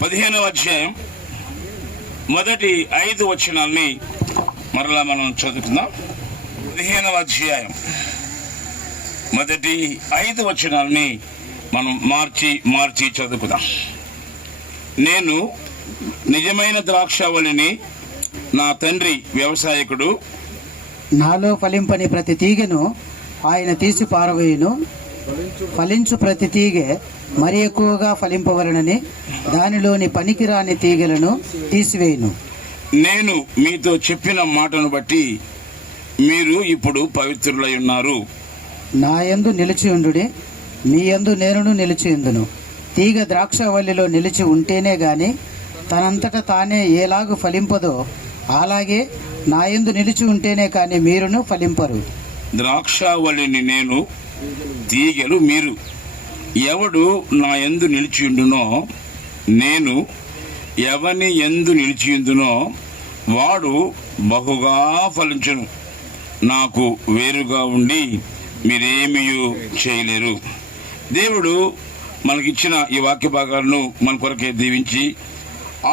15వ అధ్యాయం మొదటి 5 వచనాల్ని మరలా మనం చదువుతున్నాం. 15వ అధ్యాయం మొదటి 5 వచనాల్ని మనం మార్చి చదువుకుందాం. నేను నిజమైన ద్రాక్షావళిని, నా తండ్రి వ్యవసాయకుడు. నాలో ఫలింపని ప్రతి తీగను ఆయన తీసి పారవేయును. ఫలించు ప్రతి తీగె మరి ఎక్కువగా ఫలింపవలనని దానిలోని పనికిరాని తీగలను తీసివేయును. నేను మీతో చెప్పిన మాటను బట్టి మీరు ఇప్పుడు పవిత్రులై ఉన్నారు. నా యందు నిలిచియుండుడి, మీ యందు నేనును నిలిచియుందును. తీగ ద్రాక్షవల్లిలో నిలిచి ఉంటేనే గాని తనంతట తానే ఏలాగు ఫలింపదో అలాగే నా యందు నిలిచి ఉంటేనే కానీ మీరును ఫలింపరు. ద్రాక్షావళిని నేను, తీగలు మీరు. ఎవడు నా యందు నిలిచియుండునో, నేను ఎవని యందు నిలిచియుందునో వాడు బహుగా ఫలించును. నాకు వేరుగా ఉండి మీరేమీ చేయలేరు. దేవుడు మనకిచ్చిన ఈ వాక్య భాగాలను మన కొరకే దీవించి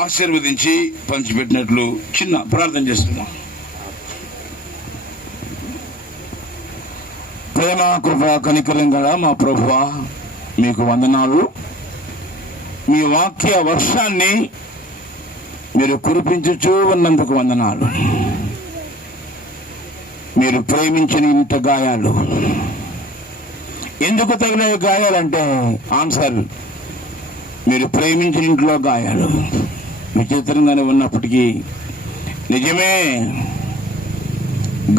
ఆశీర్వదించి పంచిపెట్టినట్లు చిన్న ప్రార్థన చేస్తున్నాం. ప్రేమ, కృప, కనికరం గల మా ప్రభువా, మీకు వందనాలు. మీ వాక్య వర్షాన్ని మీరు కురిపించుచూ ఉన్నందుకు వందనాలు. మీరు ప్రేమించిన ఇంత గాయాలు ఎందుకు తగిన గాయాలంటే ఆన్సర్ మీరు ప్రేమించిన ఇంట్లో గాయాలు. విచిత్రంగానే ఉన్నప్పటికీ నిజమే,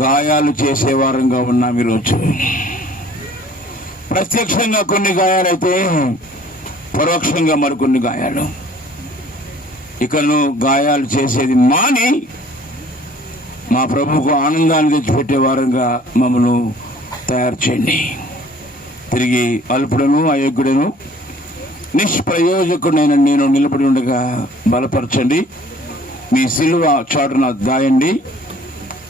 గాయాలు చేసేవారంగా ఉన్నాం ఈరోజు. ప్రత్యక్షంగా కొన్ని గాయాలైతే పరోక్షంగా మరికొన్ని గాయాలు. ఇకను గాయాలు చేసేది మాని మా ప్రభువుకు ఆనందాన్ని తెచ్చిపెట్టే వారంగా మమ్మల్ని తయారు చేయండి. తిరిగి అల్పుడను అయోగ్యుడను నిష్ప్రయోజకుడైన నేను నిలబడి ఉండగా బలపరచండి. మీ సిలువ చాటున దాయండి.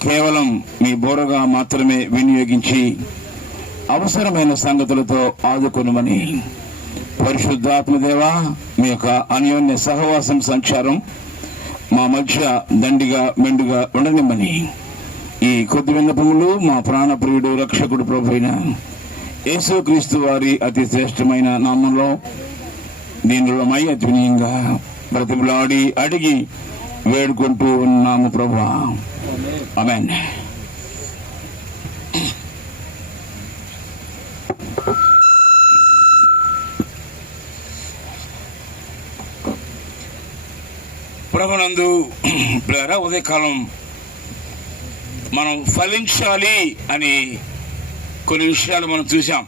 కేవలం మీ బోరగా మాత్రమే వినియోగించి అవసరమైన సంగతులతో ఆదుకొనమని పరిశుద్ధాత్మదేవా, మీ యొక్క అన్యోన్య సహవాసం సంచారం మా మధ్య దండిగా మెండుగా ఉండనిమ్మని ఈ కొద్ది విన్నపములు మా ప్రాణప్రియుడు రక్షకుడు ప్రభువైన యేసుక్రీస్తు వారి అతి శ్రేష్టమైన నామంలో దీనిలోమై అతి వినయంగా బ్రతిమలాడి అడిగి వేడుకుంటూ ఉన్నాము ప్రభువా, ఆమేన్. ప్రభునందు ప్రియరా, ఉదయకాలం మనం ఫలించాలి అని కొన్ని విషయాలు మనం చూసాం.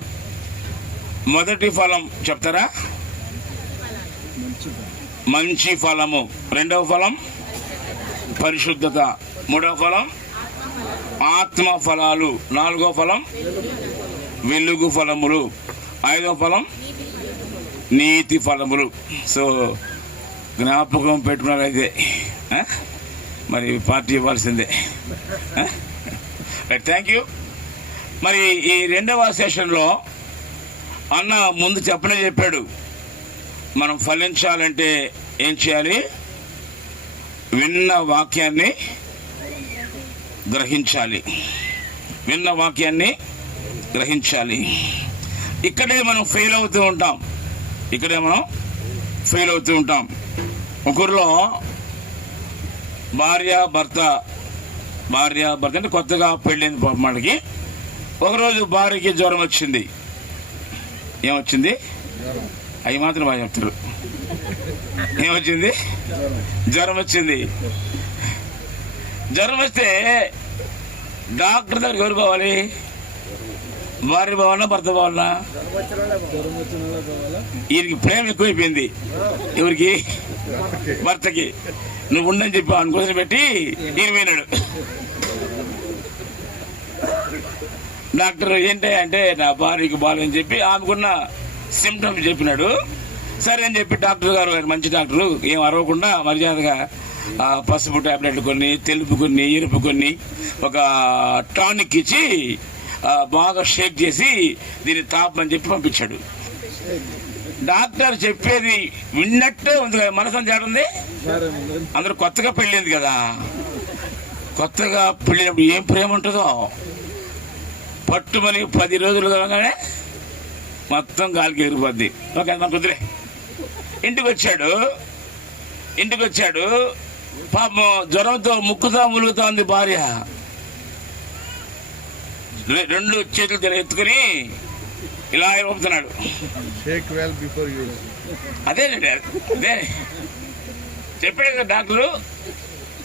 మొదటి ఫలం చెప్తారా? మంచి ఫలము. రెండవ ఫలం పరిశుద్ధత. మూడవ ఫలం ఆత్మ ఫలాలు. నాలుగవ ఫలం వెలుగు ఫలములు. ఐదవ ఫలం నీతి ఫలములు. సో జ్ఞాపకం పెట్టుకున్నారైతే మరి పార్టీ ఇవ్వాల్సిందే. Thank you. మరి ఈ రెండవ సెషన్లో అన్న ముందు చెప్పాడు, మనం ఫలించాలంటే ఏం చేయాలి? విన్న వాక్యాన్ని గ్రహించాలి. విన్న వాక్యాన్ని గ్రహించాలి. ఇక్కడే మనం ఫెయిల్ అవుతూ ఉంటాం. ఒకరిలో భార్య భర్త అంటే కొత్తగా పెళ్ళైంది మనకి. ఒకరోజు భార్యకి జ్వరం వచ్చింది. ఏమొచ్చింది? అవి మాత్రం బాగా చెప్తారు. ఏమొచ్చింది? జ్వరం వచ్చింది. జ్వరం వస్తే డాక్టర్ దగ్గరికి ఎవరు పోవాలి? భార్య బావాలన్నా భర్త బావాలన్నా? ఈయనకి ప్రేమ ఎక్కువైపోయింది. ఎవరికి? భర్తకి. నువ్వు ఉండని చెప్పి ఆయన కోసం పెట్టి ఈయన పోయినాడు. డాక్టర్ ఏంటి అంటే నా భార్యకి బాగాలని చెప్పి ఆమెకున్న సిమ్టమ్స్ చెప్పినాడు. సరే అని చెప్పి డాక్టర్ గారు, మంచి డాక్టరు, ఏం అరవకుండా మర్యాదగా పసుపు టాబ్లెట్లు కొన్ని, తెలుపు కొన్ని, ఎరుపు కొన్ని, ఒక టానిక్ ఇచ్చి బాగా షేక్ చేసి దీన్ని తాపమని చెప్పి పంపించాడు. డాక్టర్ చెప్పేది విన్నట్టే ఉంది కదా, మనసు అంత ఉంది. అందరూ కొత్తగా పెళ్ళింది కదా, కొత్తగా పెళ్ళినప్పుడు ఏం ప్రేమ ఉంటుందో పట్టుమని 10 రోజులు కాగానే మొత్తం గాలికి ఎగిరిపోద్ది. ఓకే, మన కుదిరే ఇంటికి వచ్చాడు. పాపం జ్వరంతో ముక్కుతా ములుగుతా ఉంది భార్య. 2 చేతులు ఎత్తుకుని ఇలా పంపుతున్నాడు. అదే చెప్పాడు కదా డాక్టరు,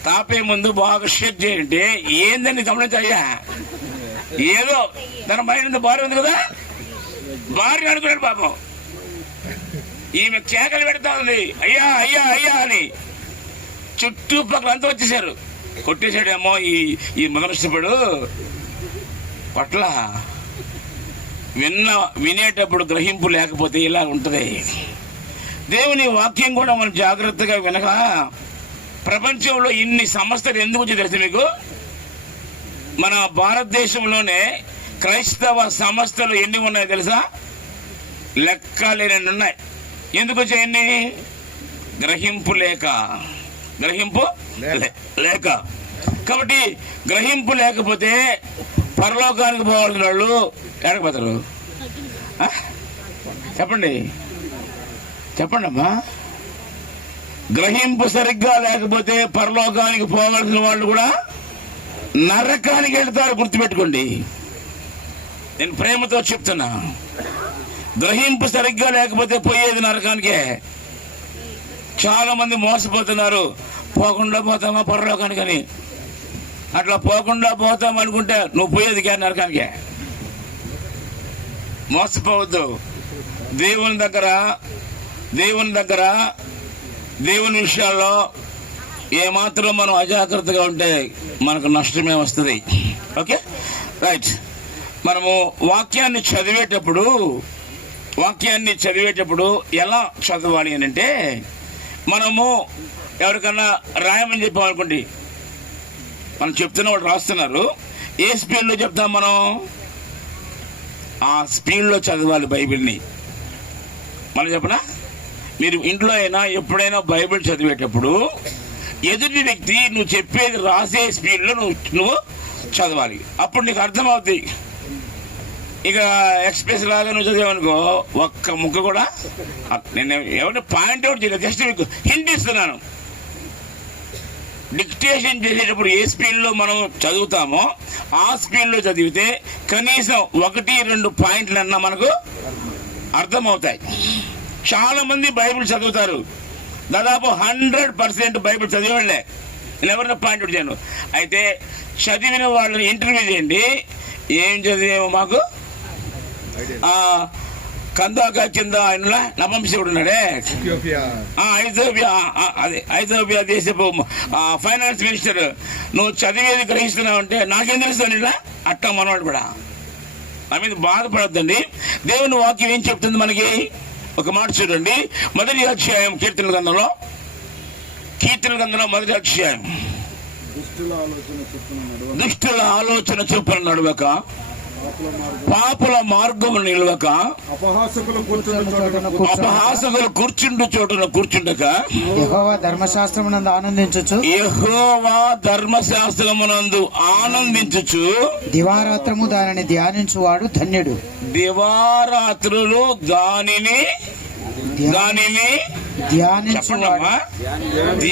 తాపే ముందు బాగా షేక్ చేయండి. ఏందని గమనించయ్యా, ఏదో తన మైండ్ భార్య ఉంది కదా, భార్య అనుకున్నాడు పాపం. ఈమె కేకలు పెడతా ఉంది, అయ్యా అయ్యా అయ్యా అని. చుట్టుపక్కల అంతా వచ్చేసారు. కొట్టేశాడేమో ఈ మదనష్టపడు పట్ల. వినేటప్పుడు గ్రహింపు లేకపోతే ఇలా ఉంటది. దేవుని వాక్యం కూడా మనం జాగ్రత్తగా వినక ప్రపంచంలో ఇన్ని సంస్థలు ఎందుకు వచ్చి తెలుసు మీకు? మన భారతదేశంలోనే క్రైస్తవ సంస్థలు ఎన్ని ఉన్నాయో తెలుసా? లెక్కలేని ఉన్నాయి. ఎందుకు వచ్చాయన్ని? గ్రహింపు లేక. కాబట్టి గ్రహింపు లేకపోతే పరలోకానికి పోవాల్సిన వాళ్ళు ఎడకపోతారు. చెప్పండి అమ్మా. గ్రహింపు సరిగ్గా లేకపోతే పరలోకానికి పోవాల్సిన వాళ్ళు కూడా నరకానికి వెళ్తారు. గుర్తుపెట్టుకోండి, నేను ప్రేమతో చెప్తున్నా. గ్రహింపు సరిగ్గా లేకపోతే పోయేది నరకానికే. చాలా మంది మోసపోతున్నారు. పోకుండా పోతామా పరలోకానికి అని. అట్లా పోకుండా పోతాం అనుకుంటే నువ్వు పోయేది కాదు నరకానికే. మోసపోవద్దు. దేవుని దగ్గర దేవుని విషయాల్లో ఏమాత్రం మనం అజాగ్రత్తగా ఉంటే మనకు నష్టమే వస్తుంది. Okay, right. మనము వాక్యాన్ని చదివేటప్పుడు ఎలా చదవాలి అని అంటే, మనము ఎవరికన్నా రాయమని చెప్పామనుకోండి, మనం చెప్తున్న వాళ్ళు రాస్తున్నారు, ఏ స్పీడ్లో చెప్తాం మనం? ఆ స్పీడ్లో చదవాలి బైబిల్ని. మనం చెప్పనా? మీరు ఇంట్లో అయినా ఎప్పుడైనా బైబిల్ చదివేటప్పుడు ఎదుటి వ్యక్తి నువ్వు చెప్పేది రాసే స్పీడ్లో నువ్వు చదవాలి. అప్పుడు నీకు అర్థమవుతుంది. ఇక ఎక్స్ప్రెస్ లాగా నువ్వు చదివానుకో ఒక్క ముక్క కూడా, నేను ఎవరిని పాయింట్ అవుట్ చేయలేదు, జస్ట్ మీకు హింట్ ఇస్తున్నాను. డిక్టేషన్ చేసేటప్పుడు ఏ స్పీడ్లో మనం చదువుతామో ఆ స్పీడ్లో చదివితే కనీసం 1-2 పాయింట్లన్నా మనకు అర్థమవుతాయి. చాలా మంది బైబిల్ చదువుతారు, దాదాపు 100% బైబిల్ చదివేవాళ్లే. నేను ఎవరైనా పాయింట్ అవుట్ చేయను. అయితే చదివిన వాళ్ళని ఇంటర్వ్యూ చేయండి. ఏం చదివేమో మాకు కందాక కింద ఆయన నపంసకుడు ఉన్నాడే, ఐథోపియా దేశపు ఫైనాన్స్ మినిస్టర్. నువ్వు చదివేది గ్రహిస్తున్నావు అంటే నాకేం తెలుస్తుంది ఇలా? అట్టా మనవాడు కూడా. నా మీద బాధపడద్దండి. దేవుని వాక్యం ఏం చెప్తుంది మనకి? ఒక మాట చూడండి, మొదటి అధ్యాయం కీర్తన గ్రంథంలో 1వ అధ్యాయం. దుష్టుల ఆలోచన చొప్పున నడవక, పాపుల మార్గము నిలవక, అపహాసకులు కూర్చుండు చోటున కూర్చుండక, యెహోవా ధర్మశాస్త్రమునందు ఆనందించుచు దివారాత్రము దానిని ధ్యానించువాడు ధన్యుడు. దివారాత్రులు దానిని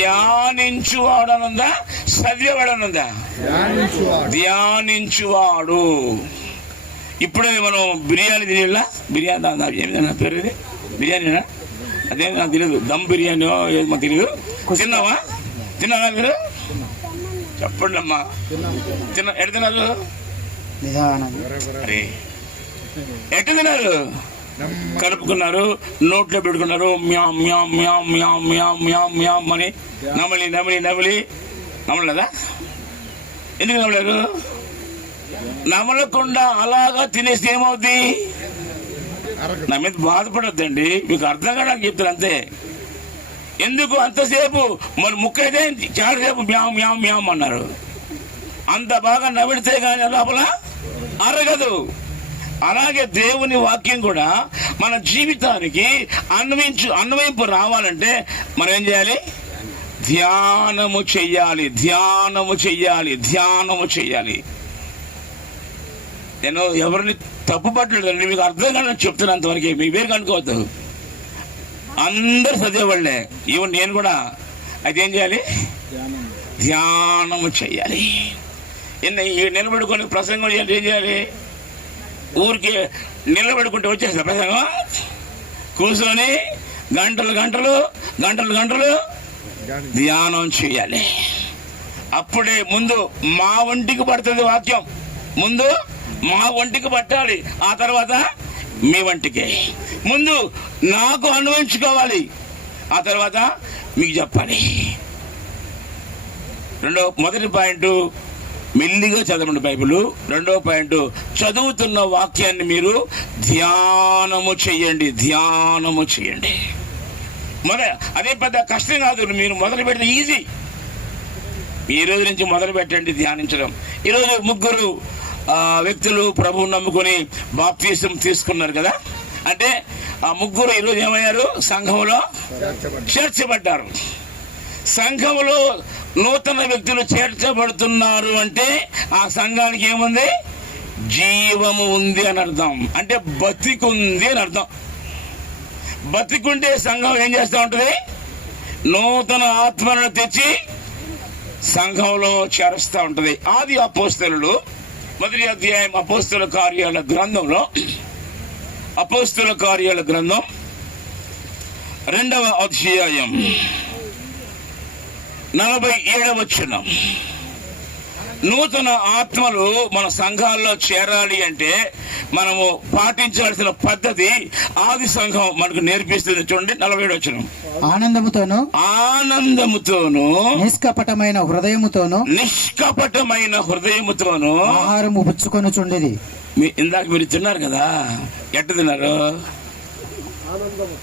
ధ్యానించువాడనుందా? చదివేవాడనుందా? ధ్యానించువాడు. ఇప్పుడే మనం బిర్యానీ తినేలా, బిర్యానీ ఏమిటన్నా పేరు ఇది? బిర్యానీనా? అదేమి నాకు తెలియదు. దమ్ బిర్యానీ ఏది మాకు తెలియదు. తిన్నావా మీరు? చెప్పండి అమ్మా. ఎటు తిన్నారు? అరే ఎటు తిన్నారు? కలుపుకున్నారు, నోట్లో పెట్టుకున్నారు, ma'am ma'am ma'am ma'am ma'am ma'am ma'am అని నమలలేదా? ఎందుకు నమలేరు? నమలకుండా అలాగా తినేస్తే ఏమవుద్ది? నా మీద బాధపడద్దండి, మీకు అర్థం కావడానికి చెప్తారు అంతే. ఎందుకు అంతసేపు? మరి ముక్క అయితే చాలాసేపు మ్యామ్ మ్యామ్ మ్యామ్ అన్నారు. అంత బాగా నమిడితే కానీ లోపల అరగదు. అలాగే దేవుని వాక్యం కూడా మన జీవితానికి అన్వయింపు రావాలంటే మనం ఏం చేయాలి? ధ్యానము చెయ్యాలి, ధ్యానము చెయ్యాలి, ధ్యానము చెయ్యాలి. నేను ఎవరిని తప్పు పట్టలేదు, మీకు అర్థం కాదు చెప్తున్నంతవరకు మీ వేరు కనుకోవద్దు. అందరు చదివేవాళ్ళే, ఈవెన్ నేను కూడా. అయితే ఏం చేయాలి? ధ్యానము చెయ్యాలి. నిలబడుకొని ప్రసంగం చేయాలి. ఏం చేయాలి? ఊరికి నిలబడుకుంటే వచ్చేస్తా ప్రసంగం? కూర్చొని గంటలు గంటలు గంటలు గంటలు ధ్యానం చేయాలి. అప్పుడే ముందు మా ఒంటికి పడుతుంది వాక్యం. ముందు మా ఒంటికి పట్టాలి, ఆ తర్వాత మీ వంటికి. ముందు నాకు అన్వయించుకోవాలి, ఆ తర్వాత మీకు చెప్పాలి. మొదటి పాయింట్ మెల్లిగా చదవండి బైబిల్. రెండో పాయింట్, చదువుతున్న వాక్యాన్ని మీరు ధ్యానము చెయ్యండి, ధ్యానము చెయ్యండి. అదే పెద్ద కష్టం కాదు, మీరు మొదలు పెడితే ఈజీ. ఈ రోజు నుంచి మొదలు పెట్టండి ధ్యానించడం. ఈరోజు 3 వ్యక్తులు ప్రభువుని నమ్ముకొని బాప్తిసం తీసుకున్నారు కదా. అంటే ఆ 3 ఈరోజు ఏమయ్యారు? సంఘంలో చేర్చబడ్డారు. సంఘంలో నూతన వ్యక్తులు చేర్చబడుతున్నారు అంటే ఆ సంఘానికి ఏముంది? జీవము ఉంది అని అర్థం. అంటే బతికుంది అని అర్థం. బతికుంటే సంఘం ఏం చేస్తూ ఉంటుంది? నూతన ఆత్మలను తెచ్చి సంఘంలో చేరుస్తూ ఉంటుంది. ఆది అపోస్తలులు 1వ అధ్యాయం అపోస్తల కార్యాల గ్రంథంలో, అపోస్తల కార్యాల గ్రంథం 2వ అధ్యాయం 47వ వచనం. నూతన ఆత్మలు మన సంఘాల్లో చేరాలి అంటే మనము పాటించాల్సిన పద్ధతి ఆది సంఘం మనకు నేర్పిస్తుంది. చూడండి 47వ వచనం. ఆనందముతోను నిష్కపటమైన హృదయముతోను ఆహారము పుచ్చుకొనుచుండెది. ఇందాక మీరు తిన్నారు కదా, ఎట్ట తిన్నారు?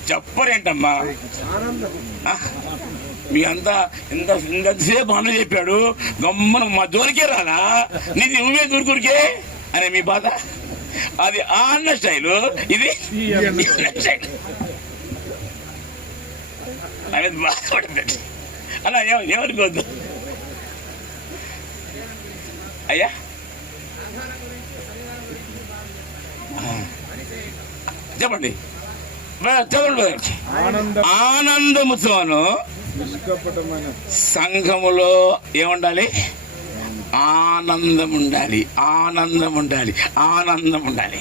చెప్పరేంటమ్మా? మీ అంతా ఇంతసేపు అన్న చెప్పాడు, గమ్మన మా జోలికే రాలా, నీది నువ్వే దూరుకురికే అనే మీ బాధ. అది ఆ అన్న స్టైలు, ఇది స్టైల్. అనేది బాధపడుతుంది అలా ఏమనుకోవద్దు అయ్యా. చెప్పండి చదవండి. ఆనందముతోను సంఘములో ఏముండాలి? ఆనందం ఉండాలి, ఆనందం ఉండాలి, ఆనందం ఉండాలి.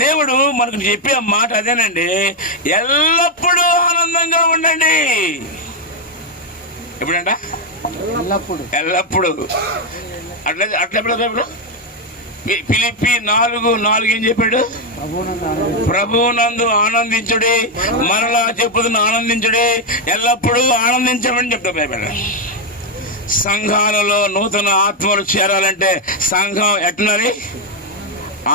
దేవుడు మనకు చెప్పే మాట అదేనండి, ఎల్లప్పుడూ ఆనందంగా ఉండండి. ఎప్పుడంట? ఎల్లప్పుడు. అట్లా ఫిలిప్పీ 4:4 ఏం చెప్పాడు? ప్రభువునందు ఆనందించుడి, మరలా చెప్పుతున్న ఆనందించుడి, ఎల్లప్పుడూ ఆనందించమని చెప్తా బైబిల్. సంఘాలలో నూతన ఆత్మలు చేరాలంటే సంఘం ఎట్లున్నది?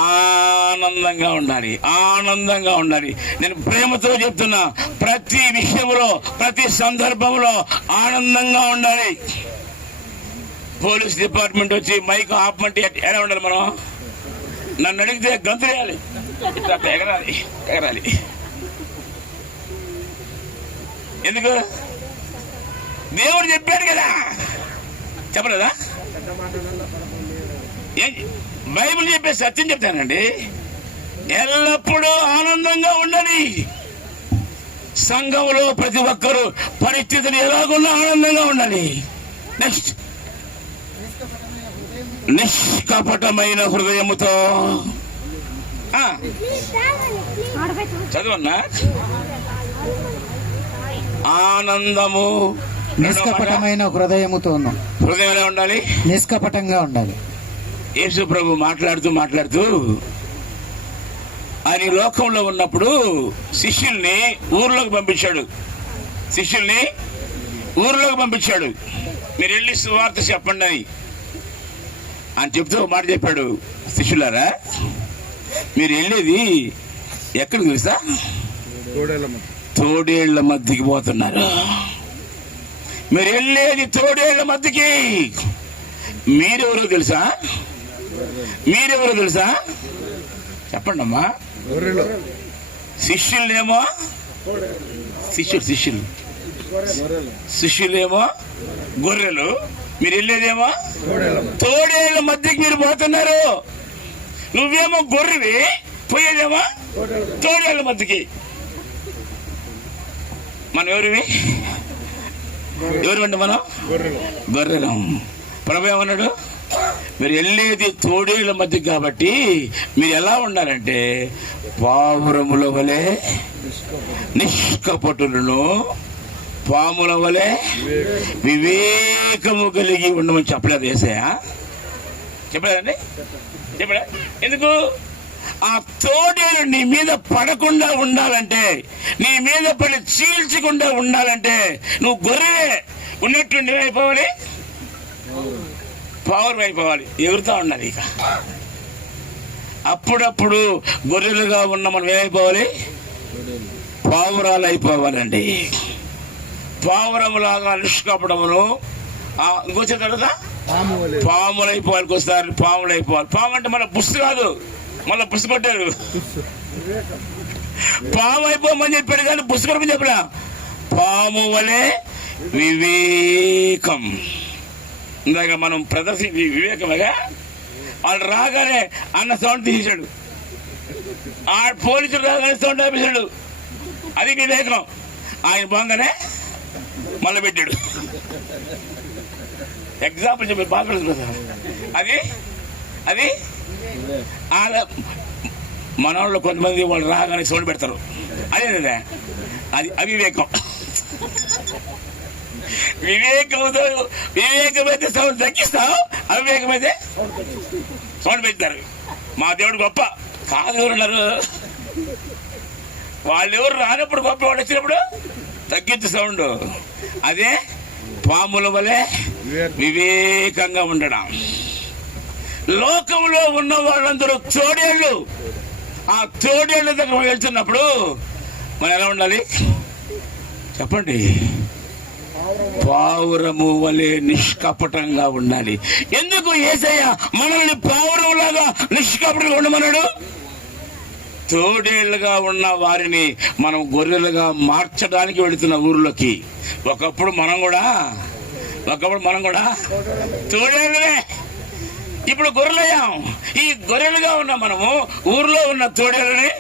ఆనందంగా ఉండాలి, ఆనందంగా ఉండాలి. నేను ప్రేమతో చెప్తున్నా, ప్రతి విషయంలో ప్రతి సందర్భంలో ఆనందంగా ఉండాలి. పోలీస్ డిపార్ట్మెంట్ వచ్చి మైక్ ఆపమంటే ఎలా ఉండాలి? మనం నన్ను అడిగితే గంతులేయాలి, ఇట్లా ఎగరాలి ఎగరాలి. ఎందుకు? దేవుడు చెప్పాడు కదా, చెప్పలేదా? బైబిల్ చెప్పే సత్యం చెప్తానండి. ఎల్లప్పుడూ ఆనందంగా ఉండాలి. సంఘంలో ప్రతి ఒక్కరూ పరిస్థితులు ఎలాగున్నా ఆనందంగా ఉండాలి. నెక్స్ట్, నిష్కపటమైన హృదయముతో చదవన్నా. ఆనందము నిష్కపటమైన హృదయముతోను. హృదయం ఎలా ఉండాలి? నిష్కపటంగా ఉండాలి. యేసు ప్రభు మాట్లాడుతూ ఆయన లోకంలో ఉన్నప్పుడు శిష్యుల్ని ఊర్లోకి పంపించాడు. మీరు వెళ్ళి సువార్త చెప్పండి అని. అని చెప్తూ ఒక మాట చెప్పాడు, శిష్యులారా మీరు వెళ్ళేది ఎక్కడికి తెలుసా? తోడేళ్ల మధ్యకి పోతున్నారు. మీరు వెళ్ళేది తోడేళ్ల మధ్యకి. మీరెవరో తెలుసా? మీరెవరో తెలుసా? చెప్పండి అమ్మా. శిష్యులేమో శిష్యులేమో గొర్రెలు, మీరు వెళ్ళేదేమో తోడేళ్ళ మధ్యకి మీరు పోతున్నారు. నువ్వేమో గొర్రెవి, పోయేదేమో తోడేళ్ళ మధ్యకి. మనం ఎవరివి అంటే మనం గొర్రెలం. ప్రభు ఏమన్నాడు? మీరు వెళ్ళేది తోడేళ్ల మధ్య కాబట్టి మీరు ఎలా ఉండాలంటే పావురముల వలె నిష్కపటులను, పాముల వలె వివేకము కలిగి ఉండమని చెప్పలేదు యేసయ్య? చెప్పలేదండి? చెప్పలే? ఎందుకు? ఆ తోడేలు నీ మీద పడకుండా ఉండాలంటే, నీ మీద పడి చీల్చకుండా ఉండాలంటే నువ్వు గొర్రె ఉన్నట్టు నువ్వైపోవాలి, పవర్ అయిపోవాలి, ఎగురుతా ఉండాలి. ఇక అప్పుడప్పుడు గొర్రెలుగా ఉన్న మనం ఏమైపోవాలి? పావురాలు అయిపోవాలండి. పావురములాగా నిష్కపడమును. ఇంకొచ్చిన తర్వాత పాములు అయిపోవాలి, ఒకసారి పాములు అయిపోవాలి. పాము అంటే మన పుస్తు కాదు, మళ్ళీ పుస్తు కొట్టారు. పాము అయిపోమని చెప్పాడు కానీ పుస్తకం చెప్పలా. పాము వలె వివేకం. ఇందాక మనం వివేకమేగా. వాళ్ళు రాగానే అన్న సౌండ్ తీసాడు, ఆ పోలీసులు రాగానే సౌండ్ ఆపేశాడు. అది వివేకం. ఆయన బాగానే మళ్ళీ పెట్టాడు. ఎగ్జాంపుల్ చెప్పి బాధపడుతుంది. అది అది మన వాళ్ళు కొంతమంది వాళ్ళు రాగానే సౌండ్ పెడతారు. అదే అది అవివేకం. వివేకమైతే సౌండ్ తగ్గిస్తావు, అవివేకమైతే సౌండ్ పెడతారు. మా దేవుడు గొప్ప కాదు. ఎవరున్నారు? వాళ్ళు ఎవరు రానప్పుడు గొప్ప, వాడు వచ్చినప్పుడు తగ్గించు సౌండ్. అదే పాముల వలె వివేకంగా ఉండడం. లోకంలో ఉన్న వాళ్ళందరూ తోడేళ్ళు. ఆ తోడేళ్ళ దగ్గర వెళ్తున్నప్పుడు మనం ఎలా ఉండాలి చెప్పండి? పావురము వలె నిష్కపటంగా ఉండాలి. ఎందుకు యేసయ్య మనల్ని పావురంలాగా నిష్కపటంగా ఉండమన్నాడు? తోడేళ్లుగా ఉన్న వారిని మనం గొర్రెలుగా మార్చడానికి వెళుతున్న ఊర్లోకి. ఒకప్పుడు మనం కూడా తోడేళ్ళే, ఇప్పుడు గొర్రెలయ్యాం. ఈ గొర్రెలుగా ఉన్న మనము ఊర్లో ఉన్న తోడేళ్ళని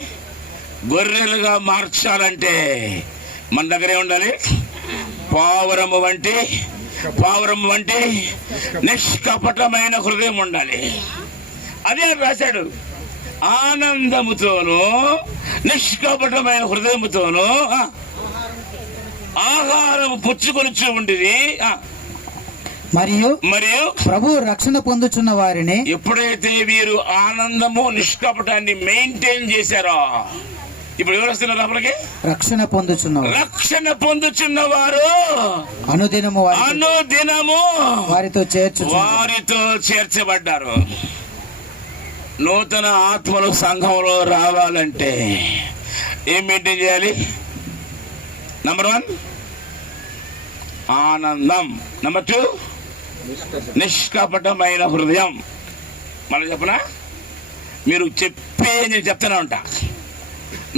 గొర్రెలుగా మార్చాలంటే మన దగ్గరే ఉండాలి పావురము వంటి నిష్కపటమైన హృదయం ఉండాలి. అదే రాశాడు. ఆనందముతోనూ నిష్కపటమైన హృదయముతోనూ ఆహారం పుచ్చుకొనిచ్చు ఉండిది. మరియు ప్రభు రక్షణ పొందుచున్న వారిని ఎప్పుడైతే వీరు ఆనందము నిష్కపటాన్ని మెయింటైన్ చేశారో, ఇప్పుడు ఎవరు వస్తున్నారు లోపలికి? రక్షణ పొందుచున్న వారు అనుదినము వారితో చేర్చబడ్డారు. నూతన ఆత్మలు సంఘంలో రావాలంటే ఏం మెయింటైన్ చేయాలి? నంబర్ 1 ఆనందం, నంబర్ 2 నిష్కపటమైన హృదయం. మళ్ళీ చెప్పనా? మీరు నేను చెప్తూనే ఉంటా.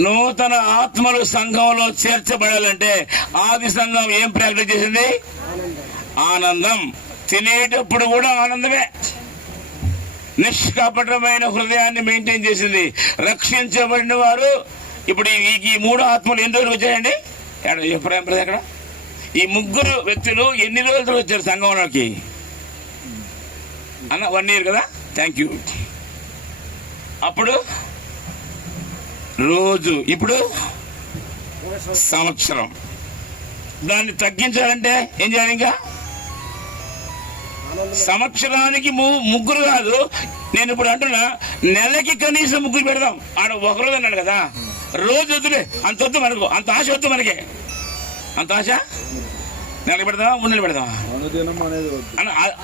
నూతన ఆత్మలు సంఘంలో చేర్చబడాలంటే ఆది సంఘం ఏం ప్రాక్టీస్ చేసింది? ఆనందం. తినేటప్పుడు కూడా ఆనందమే. నిష్కపటమైన హృదయాన్ని మెయింటైన్ చేసింది. రక్షించబడిన వారు ఇప్పుడు ఈ 3 ఆత్మలు ఎన్ని రోజులు వచ్చాయండి? ఎక్కడ ఈ 3 వ్యక్తులు ఎన్ని రోజులు వచ్చారు సంఘంలోకి అన్న? 1 year కదా. Thank you. అప్పుడు రోజు, ఇప్పుడు సంవత్సరం. దాన్ని తగ్గించాలంటే ఏం చేయాలి? ఇంకా సంవత్సరానికి 3 కాదు. నేను ఇప్పుడు అంటున్నా, నెలకి కనీసం 3 పెడదాం. ఆడ ఒకరోజు అన్నాడు కదా, రోజు వద్దులే. అంత వద్దు మనకు, అంత ఆశ వద్దు మనకి. అంత ఆశ నెలకి పెడదామా, 3 నెలలు పెడదామా?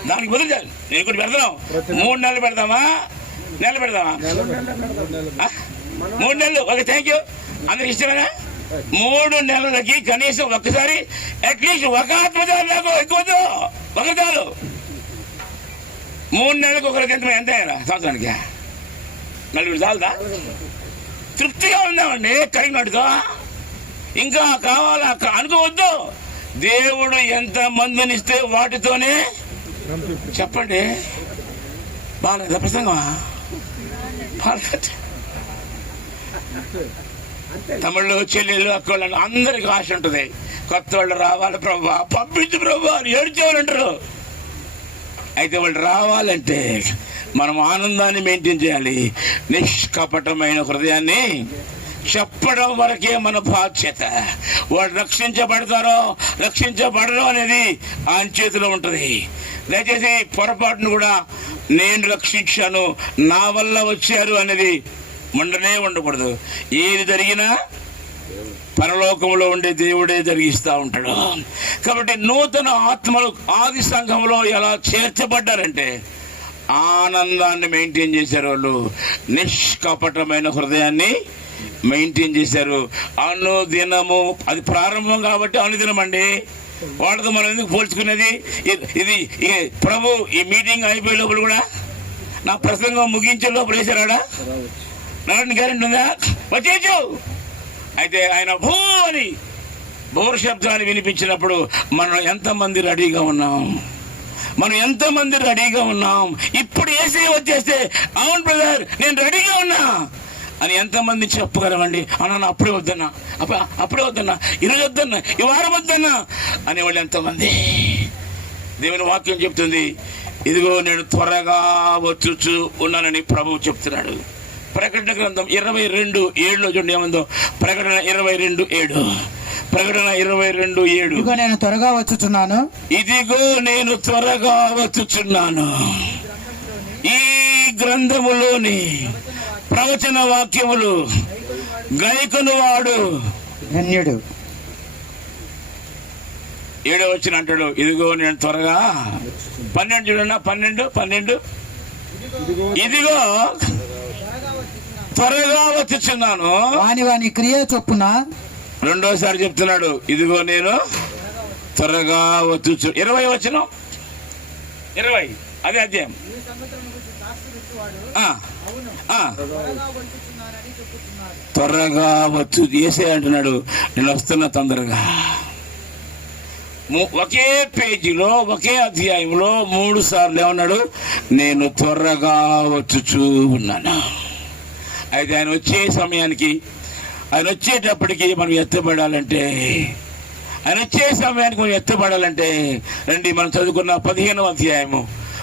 దానికి బదులు నేను కొన్ని పెడదాం. 3 నెలలు పెడదామా, నెలలు పెడదామా? 3 నెలలు. Okay, thank you. అందరికి ఇష్టమేనా? 3 నెలలకి కనీసం ఒక్కసారి అట్లీస్ట్ ఒక ఆత్మదారు నాకు ఎక్కువ, ఒక చాలు. 3 నెలలకు ఒకరికి ఎంత అయ్యారా సంవత్సరానికి? 4 చాలదా? తృప్తిగా ఉందామండి కరిగినట్టుగా. ఇంకా కావాలా అనుకోవద్దు. దేవుడు ఎంత మందునిస్తే వాటితోనే చెప్పండి. బాగాలేదా ప్రసంగమా? తమిళ్ళు, చెల్లెళ్ళు, అక్కళ్ళు అందరికి ఆశ ఉంటుంది. కొత్త వాళ్ళు రావాలి ప్రభా, పంపించు ప్రభా అని ఏడ్చేవాళ్ళంటారు. అయితే వాళ్ళు రావాలంటే మనం ఆనందాన్ని మెయింటైన్ చేయాలి. నిష్కపటమైన హృదయాన్ని చెప్పడం వరకే మన బాధ్యత. వాళ్ళు రక్షించబడతారో రక్షించబడరో అనేది ఆయన చేతిలో ఉంటుంది. దయచేసి పొరపాటును కూడా నేను రక్షించాను, నా వల్ల వచ్చారు అనేది ఉండకూడదు. ఏది జరిగినా పరలోకంలో ఉండే దేవుడే జరిగిస్తూ ఉంటాడు. కాబట్టి నూతన ఆత్మలు ఆది సంఘంలో ఎలా చేర్చబడ్డారంటే ఆనందాన్ని మెయింటైన్ చేశారు. వాళ్ళు నిష్కపటమైన హృదయాన్ని మెయింటైన్ చేశారు. అనుదినము, అది ప్రారంభం కాబట్టి అనుదినం అండి. వాళ్ళతో మనం ఎందుకు పోల్చుకునేది? ఇది ప్రభు ఈ మీటింగ్ అయిపోయే లోపల కూడా నా ప్రసంగం ముగించే లోపల వేసారాడా? నన్ను గ్యారెంటీ ఉందా? వచ్చేచ్చు. అయితే ఆయన భూ అని బోర్ శబ్దాన్ని వినిపించినప్పుడు మనం ఎంతమంది రెడీగా ఉన్నాం? ఇప్పుడు ఏసీ వచ్చేస్తే అవును బ్రదర్ నేను రెడీగా ఉన్నా అని ఎంతమంది చెప్పగలమండి? అన్న అప్పుడే వద్దన్నా, ఈరోజు వద్దన్నా, ఈ వారం వద్దన్నా అనేవాళ్ళు ఎంతమంది? దేవుని వాక్యం చెప్తుంది, ఇదిగో నేను త్వరగా వచ్చుచు ఉన్నానని ప్రభువు చెప్తున్నాడు. ప్రకటన గ్రంథం 22:7 చూడండి ఏముందో. ప్రకటన 22:7. ఇదిగో నేను త్వరగా వచ్చుచున్నాను. ఈ గ్రంథములోని ప్రవచన వాక్యములు గైకొను వాడు ధన్యుడు. 7వ వచనం అంటాడు, ఇదిగో నేను త్వరగా 12 చూడన్నా 12 ఇదిగో త్వరగా వచ్చుచున్నాను. వాని క్రియ చొప్పున రెండోసారి చెప్తున్నాడు, ఇదిగో నేను త్వరగా వచ్చుచు. 20వ వచనం 20 అదే అధ్యాయం. త్వరగా వచ్చు ఏసే అంటున్నాడు, నేను వస్తున్నా తొందరగా. ఒకే పేజీలో ఒకే అధ్యాయంలో 3 సార్లు ఏమన్నాడు? నేను త్వరగా వచ్చుచూ ఉన్నాను. అయితే ఆయన వచ్చే సమయానికి, ఆయన వచ్చేటప్పటికి మనం ఎత్తబడాలంటే రండి మనం చదువుకున్న 15వ అధ్యాయము,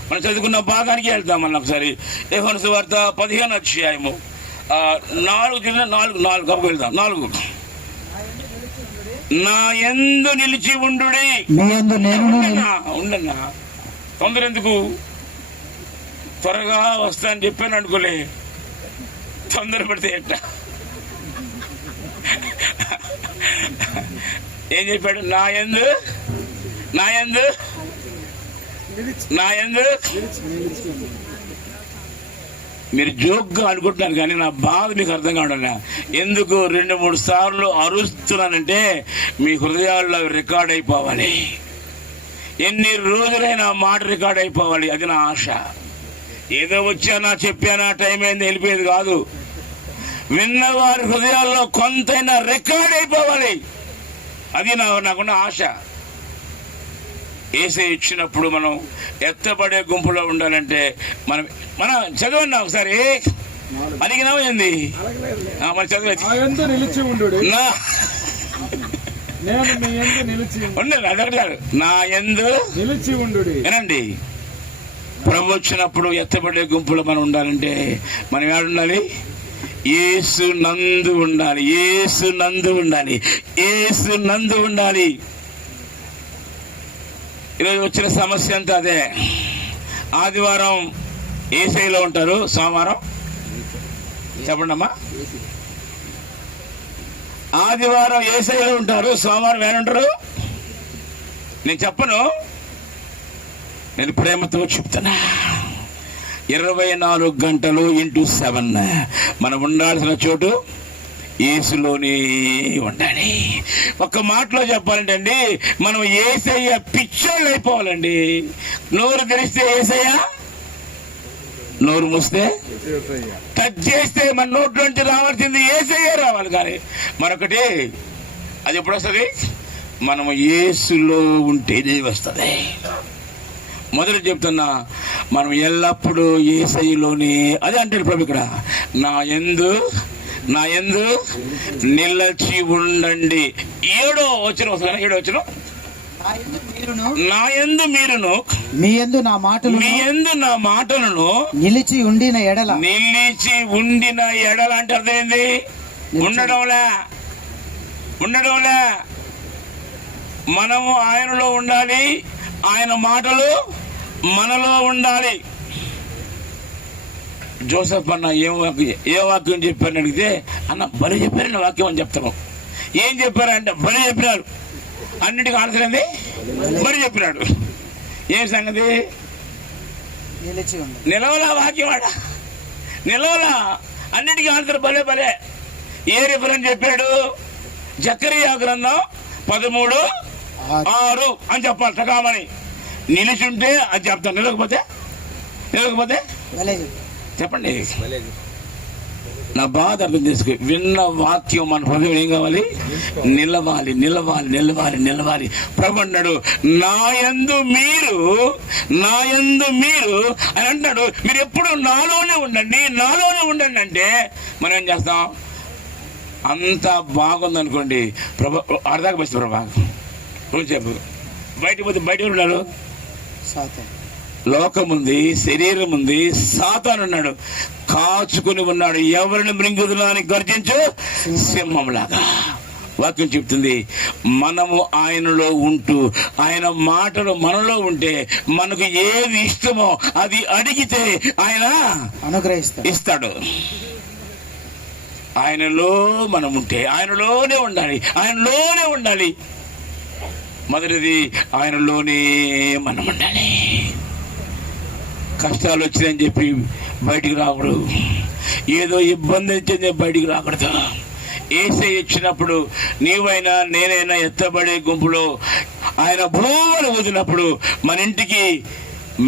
మనం చదువుకున్న భాగానికి వెళ్తాం. మనం ఒకసారి యోహాను సువార్త 15వ అధ్యాయము 4 వెళ్దాం. 4 నా యందు నిలిచి ఉండుడి. ఉండన్నా తొందర ఎందుకు? త్వరగా వస్తా అని చెప్పాను అనుకోలే, తొందర పడితే ఎట్ట? ఏం చెప్పాడు? నా యందు మీరు జోక్గా అనుకుంటున్నారు కానీ నా బాధ మీకు అర్థం కావడం. ఎందుకు 2-3 సార్లు అరుస్తున్నానంటే మీ హృదయాల్లో రికార్డ్ అయిపోవాలి. ఎన్ని రోజులైనా మాట రికార్డ్ అయిపోవాలి. అది నా ఆశ. ఏదో వచ్చానా చెప్పానా టైం అయింది వెళ్ళిపోయేది కాదు. విన్నవారి హృదయాల్లో కొంతైనా రికార్డ్ అయిపోవాలి. అది నాకున్న ఆశ. ఏసే ఇచ్చినప్పుడు మనం ఎత్తబడే గుంపులో ఉండాలంటే మనం చదవన్నా ఒకసారి. అడిగినావు ఏంది? మరి చదవచ్చు. అడగట్లేదు. నా యందు వినండి. ప్రభు వచ్చినప్పుడు ఎత్తబడే గుంపులో మనం ఉండాలంటే మనం ఏడుండాలి? యేసు నందు ఉండాలి. ఈరోజు వచ్చిన సమస్య అంతా అదే. ఆదివారం ఏసైలో ఉంటారు, సోమవారం చెప్పండి అమ్మా. ఆదివారం ఏసైలో ఉంటారు, సోమవారం ఏమంటారు? నేను చెప్పను, నేను ప్రేమతో చెప్తున్నా. 24 గంటలు × 7 మనం ఉండాల్సిన చోటు యేసులోనే ఉండాలి. ఒక్క మాటలో చెప్పాలంటే అండి, మనం యేసయ్య పిచ్చోళ్ళు అయిపోవాలండి. నోరు తెరిస్తే యేసయ్య నోరు మూస్తే టచ్ చేస్తే మన నోట్లో నుంచి రావాల్సింది యేసయ్యే రావాలి. కానీ మరొకటి అది ఎప్పుడు వస్తుంది? మనము యేసులో ఉంటేనే వస్తుంది. మొదలు చెప్తున్నా, మనం ఎల్లప్పుడూ యేసయ్యలోనే, అదే అంటాడు ప్రభు ఇక్కడ, నా యందు నిలిచి ఉండండి. 7వ వచనం వస్తుంది. 7వ వచనం, నా యందు మీరును మీ యందు నా మాటలను నిలిచి ఉండిన ఎడల అంటే అర్థం ఏంది? ఉండడంలే. మనము ఆయనలో ఉండాలి, ఆయన మాటలు మనలో ఉండాలి. జోసెఫ్ అన్న ఏ వాక్యం చెప్పారని అడిగితే, అన్న బలి చెప్పారని వాక్యం అని చెప్తాము. ఏం చెప్పారంటే బలి చెప్పినారు. అన్నిటికీ ఆన్సర్ ఏంది? బలి చెప్పినాడు. ఏం సంగతి? నిలవలా వాక్యం ఆడ, నిలవలా. అన్నిటికీ ఆన్సర్ భలే. ఏ రిఫరెన్స్ చెప్పాడు? జకరియా గ్రంథం 13:6 అని చెప్పాలి. టకామని నిలిచుంటే అది చెప్తాను, నిలకపోతే చెప్పండి. నా బాధ అర్థం చేసుకో. విన్న వాక్యం మన హృదయం ఏం కావాలి? నిలవాలి. ప్రభు అన్నాడు, నా యందు మీరు అని అంటాడు. మీరు ఎప్పుడు నాలోనే ఉండండి అంటే మనం ఏం చేస్తాం? అంతా బాగుందనుకోండి, ప్రభు అర్ధాక బస్తా ప్రభా చెప్పు, బయట ఉన్నారు. లోకముంది, శరీరం ఉంది, సాతాను ఉన్నాడు, కాచుకుని ఉన్నాడు. ఎవరిని మృంగుదులని గర్జించు సింహంలాగా. వాక్యం చెప్తుంది, మనము ఆయనలో ఉంటూ ఆయన మాటలు మనలో ఉంటే మనకు ఏది ఇష్టమో అది అడిగితే ఆయన ఇస్తాడు. ఆయనలో మనం ఉంటే ఆయనలోనే ఉండాలి. మొదటిది ఆయనలోనే మనం ఉండాలి. కష్టాలు వచ్చినాయని చెప్పి బయటికి రాకూడదు. ఏదో ఇబ్బంది వచ్చింది బయటికి రాకూడదు. యేసయ్య ఇచ్చినప్పుడు నీవైనా నేనైనా ఎత్తబడే గుంపులో ఆయన భూములు ఊదినప్పుడు మన ఇంటికి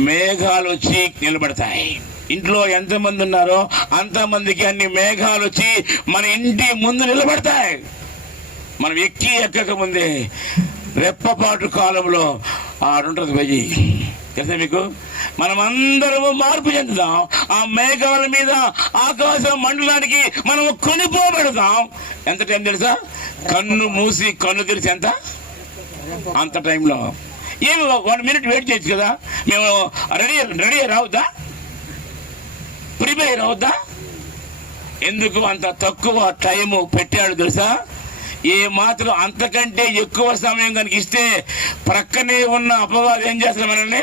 మేఘాలు వచ్చి నిలబడతాయి. ఇంట్లో ఎంతమంది ఉన్నారో అంతమందికి అన్ని మేఘాలు వచ్చి మన ఇంటి ముందు నిలబడతాయి. మనం ఎక్కక ముందే రెప్పపాటు కాలంలో ఉంటుంది వెయ్యి తెలుసా మీకు? మనం అందరము మార్పు చెందుదాం. ఆ మేఘాల మీద ఆకాశం మండలానికి మనం కొనిపోబెడదాం. ఎంత టైం తెలుసా? కన్ను మూసి కన్ను తెరిచి అంత టైంలో ఏమి 1 minute వెయిట్ చేయొచ్చు కదా. మేము రెడీ రావద్దా? ప్రిపేర్ అవద్దా? ఎందుకు అంత తక్కువ టైము పెట్టాడు తెలుసా? ఏ మాత్రం అంతకంటే ఎక్కువ సమయం కనుక ఇస్తే ప్రక్కనే ఉన్న అపవాదం ఏం చేస్తాడు? మనల్ని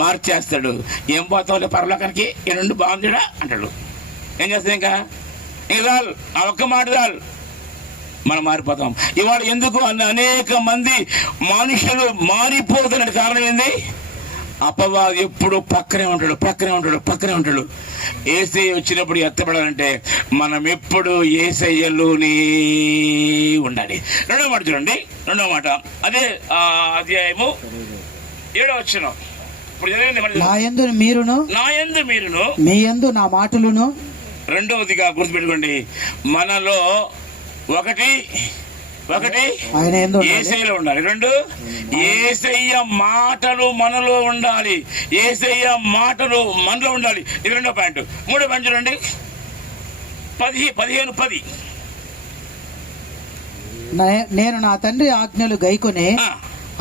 మార్చేస్తాడు. ఏం పోతావులే పరలోకానికి, ఈ 2 బాగుందిడా అంటాడు. ఏం చేస్తాం? ఇంకా చాలు, ఆ ఒక్క మాట చాలు, మనం మారిపోతాం. ఇవాళ ఎందుకు అనేక మంది మనుషులు మారిపోతున్న కారణం ఏంది? అపవాది ఎప్పుడు పక్కనే ఉంటాడు. యేసయ్య వచ్చినప్పుడు ఎత్తపడాలంటే మనం ఎప్పుడు యేసయ్యలోనే ఉండాలి. 2వ మాట చూడండి. 2వ మాట అదే అధ్యాయము 7వ వచనం. ఇప్పుడు నా యందు మీరును మీ యందు నా మాటలును. రెండవదిగా గుర్తుపెట్టుకోండి, మనలో ఒకటి యేసయ్యలో ఉండాలి. 2 యేసయ్య మాటలు మనలో ఉండాలి. ఇది 2వ పాయింట్. 3వ పాయింట్ చూడండి, 15:10. నేను నా తండ్రి ఆజ్ఞలు గైకొని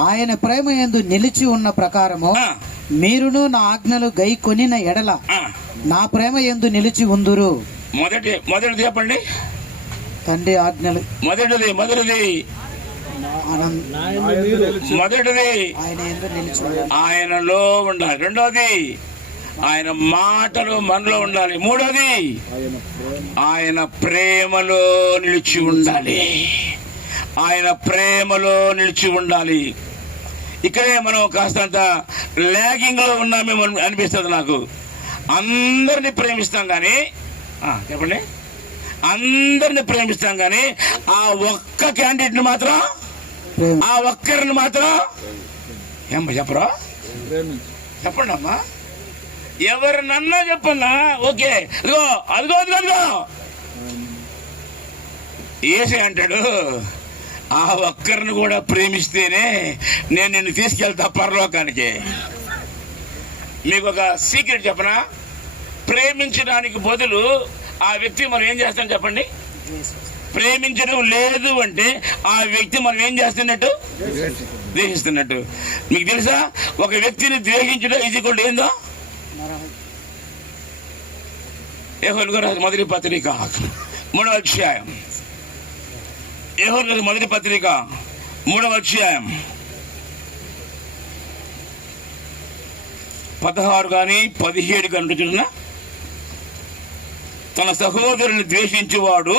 ఆయన ప్రేమ యందు నిలిచి ఉన్న ప్రకారము మీరును నా ఆజ్ఞలు గైకొనిన ఎడల నా ప్రేమ యందు నిలిచి ఉందురు. మొదటి చెప్పండి. తండ్రి ఆజ్ఞలు మొదటిది ఆయనలో ఉండాలి. 2వది ఆయన మాటలు మనలో ఉండాలి. 3వది ఆయన ప్రేమలో నిలిచి ఉండాలి. ఇక్కడే మనం కాస్తంత ల్యాగింగ్ లో ఉన్నామేమో అనిపిస్తుంది నాకు. అందరినీ ప్రేమిస్తాం కానీ చెప్పండి, అందరిని ప్రేమిస్తాం కానీ ఆ ఒక్క క్యాండిడేట్ ని మాత్రం, ఆ ఒక్కరిని మాత్రం చెప్పరా? చెప్పండి అమ్మా. ఎవరినన్నా చెప్పన్నా ఓకే, అదిగో అదిగో అదిగో అదిగో యేసయ్య అంటాడు, ఆ ఒక్కరిని కూడా ప్రేమిస్తేనే నేను నిన్ను తీసుకెళ్తా పరలోకానికి. మీకు ఒక సీక్రెట్ చెప్పనా? ప్రేమించడానికి బదులు ఆ వ్యక్తి మనం ఏం చేస్తాం చెప్పండి? ప్రేమించడం లేదు అంటే ఆ వ్యక్తి మనం ఏం చేస్తున్నట్టు? ద్వేషిస్తున్నట్టు. మీకు తెలుసా, ఒక వ్యక్తిని ద్వేషించడం ఇది కూడా ఏందో? యోహాను రాసిన మొదటి పత్రిక 3వ అధ్యాయం, యోహాను రాసిన మొదటి పత్రిక 3వ అధ్యాయం 16 కానీ 17 కానీ చూసిన, తన సహోదరుని ద్వేషించేవాడు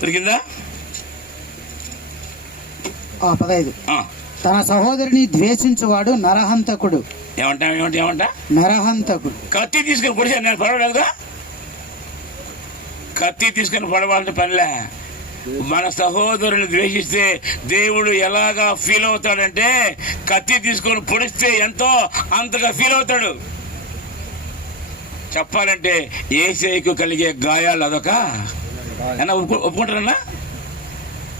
దొరికిందా? 15 తన సహోదరుని ద్వేషించువాడు నరహంతకుడు. ఏమంటా నరహంతకుడు. కత్తి తీసుకుని పొడిచాను నేను, పడలేదుగా. కత్తి తీసుకుని పడవాలంటే పనిలే. మన సహోదరుని ద్వేషిస్తే దేవుడు ఎలాగా ఫీల్ అవుతాడంటే, కత్తి తీసుకొని పొడిస్తే ఎంతో అంతగా ఫీల్ అవుతాడు. చెప్పాలంటే యేసయ్యకు కలిగే గాయాలు అదొక ఒప్పుకుంటారన్నా?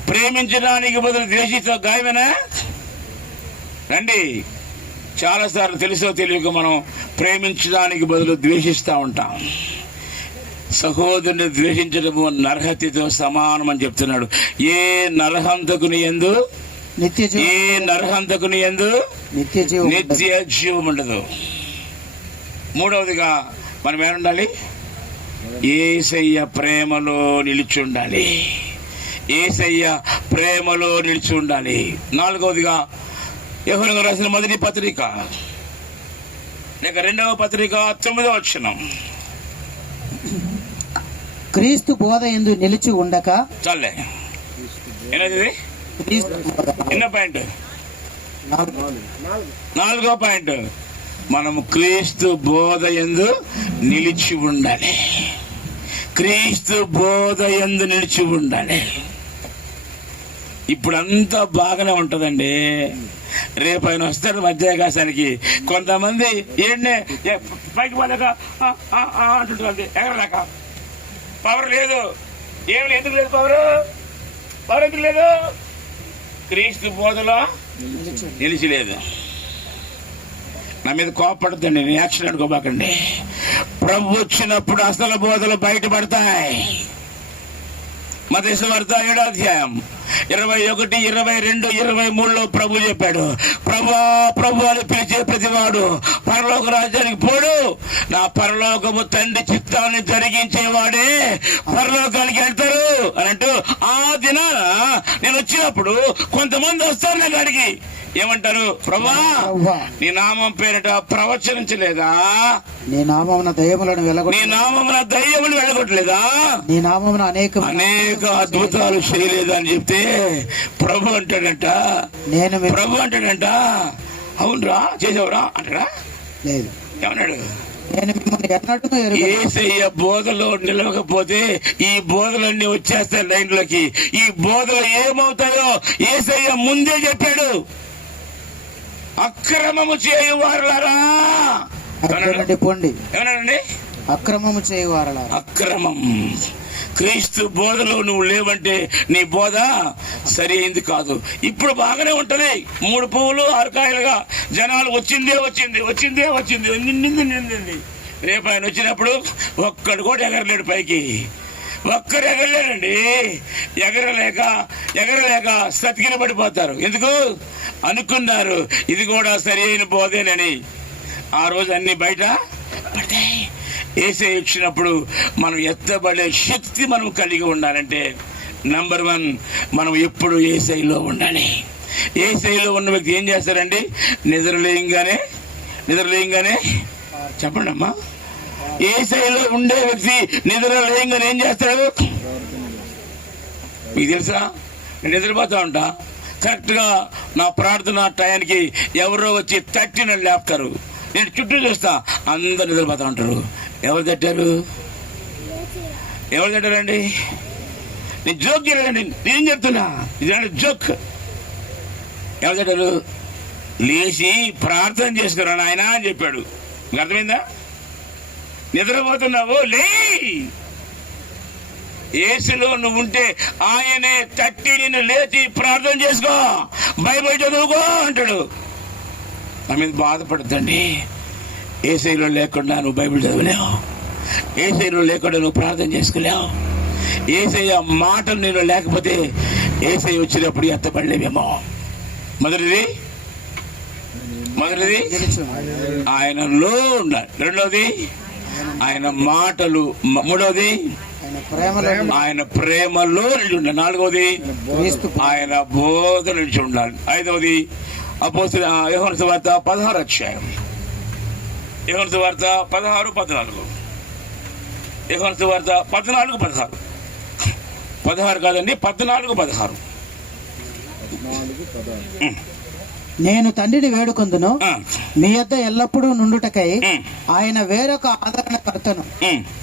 ప్రేమించడానికి బదులు ద్వేషిస్తే గాయమేనా? రండి, చాలాసార్లు తెలుసో తెలియక మనం ప్రేమించడానికి బదులు ద్వేషిస్తూ ఉంటాం. సహోదరుని ద్వేషించడము నరహత్యతో సమానం అని చెప్తున్నాడు. ఏ నరహంతకుని యందు నిత్య జీవం ఉండదు. మూడవదిగా మనం ఏముండాలి? యేసయ్య ప్రేమలో నిలిచి ఉండాలి. యేసయ్య ప్రేమలో నిలిచి ఉండాలి. నాలుగవదిగా యోహాను రాసిన మొదటి పత్రిక లేక 2వ పత్రిక 9వ వచనం, క్రీస్తు బోధ యందు నిలిచి ఉండక. చాలే, ఏనది? ఎన్నో పాయింట్? 4వ పాయింట్. మనము క్రీస్తు బోధ యందు నిలిచి ఉండాలి. క్రీస్తు బోధ యందు నిలిచి ఉండాలి. ఇప్పుడంతా బాగానే ఉంటుందండి. రేపు ఆయన వస్తారు మధ్యాకాశానికి. కొంతమంది ఏంటే పైకి పోలేక అంటుంటుంది, ఎగరలేక. పవర్ లేదు, ఏమి ఎందుకు లేదు? పవర్ ఎందుకు లేదు? క్రీస్తు బోధలో నిలిచి లేదు. నా మీద కోపడుతుంది, నేను యాక్షన్ అనుకోబాకండి. ప్రభు వచ్చినప్పుడు అసలు బోధలు బయటపడతాయి. మత్తయి సువార్త 7వ అధ్యాయం 21, 22, 23లో ప్రభు చెప్పాడు, ప్రభు అని పిలిచే ప్రతివాడు పరలోక రాజ్యానికి పోడు, నా పరలోకము తండ్రి చిత్తాన్ని జరిగించేవాడే పరలోకానికి వెళ్తారు అని అంటూ, ఆ దినాన నేను వచ్చినప్పుడు కొంతమంది వస్తారు నా గాడికి. ఏమంటారు? ప్రభా, నీ నామం పేరిట ప్రవచనించలేదా? నీ నామమున దయ్యములను వెళ్ళగొట్టలేదా? నీ నామమున అనేక అద్భుతాలు చేయలేదా అని చెప్తే ప్రభు అంటాడంట, అవునరా చేసావురా అంటాడా? లేదు. ఏమన్నాడు? యేసయ్య బోధలో నిలవకపోతే ఈ బోధలన్నీ వచ్చేస్తాయి లైన్లోకి. ఈ బోధలు ఏమవుతాయో యేసయ్య ముందే చెప్పాడు. అక్రమము చేయువారులారా, ఏమన్నాడండి? అక్రమము చేయువారులారా. అక్రమం. క్రీస్తు బోధలో నువ్వు లేవంటే నీ బోధ సరి అయింది కాదు. ఇప్పుడు బాగానే ఉంటది, 3 పువ్వులు 6 కాయలుగా జనాలు వచ్చిందే నిండింది. రేపు ఆయన వచ్చినప్పుడు ఒక్కడు కూడా ఎగరలేడు పైకి. ఒక్కరు ఎగరలేరండి. ఎగరలేక సతికిన పడిపోతారు. ఎందుకు అనుకున్నారు ఇది కూడా సరి అయిన బోధేనని. ఆ రోజు అన్ని బయట పడతాయి. యేసయ్య వచ్చినప్పుడు మనం ఎత్తబడే శక్తి మనం కలిగి ఉండాలంటే నంబర్ 1 మనం ఎప్పుడు యేసయ్యలో ఉండాలి. యేసయ్యలో ఉన్న వ్యక్తి ఏం చేస్తారండి? నిద్రలేయంగానే చెప్పండి అమ్మా, యేసయ్యలో ఉండే వ్యక్తి నిద్రలేయంగానే ఏం చేస్తాడు? మీకు తెలుసా? నేను నిద్రపోతా ఉంటా, కరెక్ట్గా నా ప్రార్థన టయానికి ఎవరో వచ్చి తట్టిన లేపుతారు. నేను చుట్టూ చూస్తా, అందరు నిద్రపోతా ఉంటారు. ఎవరు తట్టారండి? నేను జోక్ చేయలేదండి, నేను చెప్తున్నా, ఇది జోక్. ఎవరు తట్టారు? లేచి ప్రార్థన చేసుకున్నాను ఆయన అని చెప్పాడు. మీకు అర్థమైందా? నిద్రపోతున్నావు, లే. యేసులో నువ్వు ఉంటే ఆయనే తట్టి నిన్ను లేచి ప్రార్థన చేసుకో, బైబిల్ చదువుకో అంటాడు. నా మీద బాధపడద్దండి. యేసులో లేకుండా నువ్వు బైబిల్ చదవలేవు, యేసులో లేకుండా నువ్వు ప్రార్థన చేసుకోలేవు. యేసయ్య మాటలు నేను లేకపోతే యేసయ్య వచ్చినప్పుడు ఎత్తపడలేమేమో. మొదటిది ఆయనలో ఉండాలి. రెండవది ఆయన మాటలు. మూడవది ఆయన ప్రేమలో నిలిచి ఉండాలి. నాలుగవది ఆయన బోధ నిలిచి ఉండాలి. ఐదవది అపోస్తలుల యోహాను సువార్త 16వ అధ్యాయం. యోహాను సువార్త 16:14. యోహాను సువార్త 14:16. 16 కాదండి, 14:16. నేను తండ్రిని వేడుకొందును, మీ యొద్ద ఎల్లప్పుడూ నుండుటకై ఆయన వేరొక ఆదరణకర్తను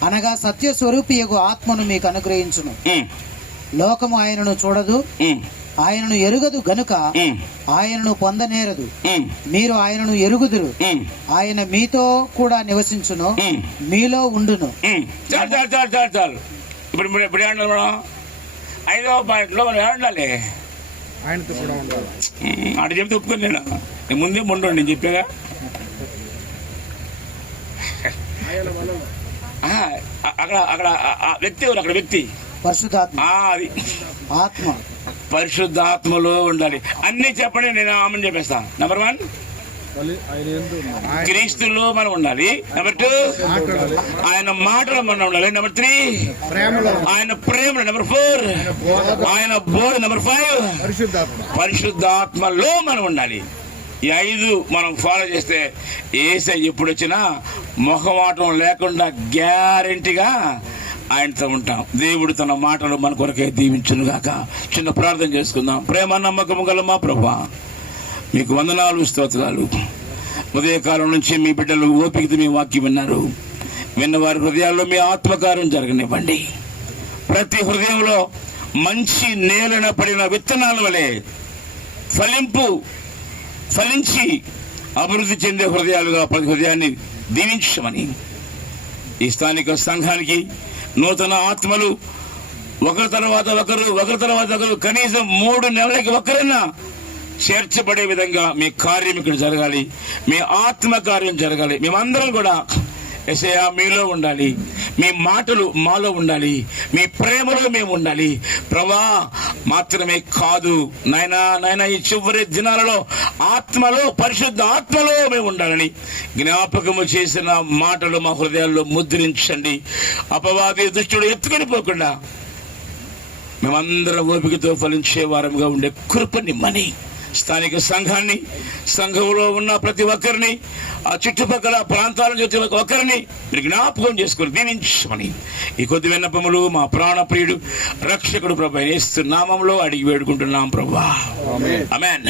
అనగా సత్య స్వరూపియగు ఆత్మను మీకు అనుగ్రహించును. లోకము ఆయనను చూడదు, ఆయనను ఎరుగదు గనుక ఆయనను పొందనేరదు. మీరు ఆయనను ఎరుగుదురు, ఆయన మీతో కూడా నివసించును, మీలో ఉండును. చాలు. ఇప్పుడు ఏమంటారు మనం? 5వ పాయింట్లో మనం ఏమండాలి? ఆయనతో కూడా ఉండాలి. అటు చెప్తే ఒప్పుకొని నేను ముందే మొండు నేను చెప్పాగా. అక్కడ అక్కడ వ్యక్తి ఎవరు? అక్కడ వ్యక్తి పరిశుద్ధాత్మ. అది ఆత్మ పరిశుద్ధాత్మలో ఉండాలి. అన్ని చెప్పండి, నేను ఆమెను చెప్పేస్తా. నెంబర్ 1 క్రీస్తులో మనం ఉండాలి. నెంబర్ 2 ఆయన మాటలో మనం ఉండాలి. నెంబర్ 3 ఆయన ప్రేమ. నెంబర్ 4 ఆయన బోధ. నెంబర్ 5 పరిశుద్ధాత్మలో మనం ఉండాలి. ఈ 5 మనం ఫాలో చేస్తే యేసయ్య ఎప్పుడు వచ్చినా మొహమాటం లేకుండా గ్యారెంటీగా ఆయనతో ఉంటాం. దేవుడు తన మాటలు మన కొరకే దీవించును గాక. చిన్న ప్రార్థన చేసుకుందాం. ప్రేమ నమ్మకం గల మా ప్రభువా, మీకు వందనాలు, స్తోత్రాలు. ఉదయకాలం నుంచి మీ బిడ్డలు ఓపికతో మీ వాక్యం విన్నారు. విన్నవారి హృదయాల్లో మీ ఆత్మకార్యం జరగనివ్వండి. ప్రతి హృదయంలో మంచి నేలన పడిన విత్తనాల వలె ఫలించి అభివృద్ధి చెందే హృదయాలుగా ప్రతి హృదయాన్ని దీవించమని, ఈ స్థానిక సంఘానికి నూతన ఆత్మలు ఒకరి తర్వాత ఒకరు కనీసం 3 నెలలకి ఒకరైనా చేర్చబడే విధంగా మీ కార్యం ఇక్కడ జరగాలి, మీ ఆత్మ కార్యం జరగాలి. మేమందరం కూడా యేసయ్యా మీలో ఉండాలి, మీ మాటలు మాలో ఉండాలి, మీ ప్రేమలో మేము ఉండాలి. ప్రభా మాత్రమే కాదు నాయనా ఈ చివరి దినాలలో ఆత్మలో, పరిశుద్ధ ఆత్మలో మేము ఉండాలని జ్ఞాపకము చేసిన మాటలు మా హృదయాల్లో ముద్రించండి. అపవాది దుష్టుడు ఎత్తుకొని పోకుండా మేమందరం ఓపికతో ఫలించే వారంగా ఉండే కృపనిమ్మని, స్థానిక సంఘాన్ని, సంఘంలో ఉన్న ప్రతి ఒక్కరిని, ఆ చుట్టుపక్కల ప్రాంతాల నుంచి ఒక్కరిని మీరు జ్ఞాపకం చేసుకుని దీవించమని ఈ కొద్ది విన్నపములు మా ప్రాణప్రియుడు రక్షకుడు ప్రభు యేసు నామములో అడిగి వేడుకుంటున్నాం ప్రభా. ఆమేన్.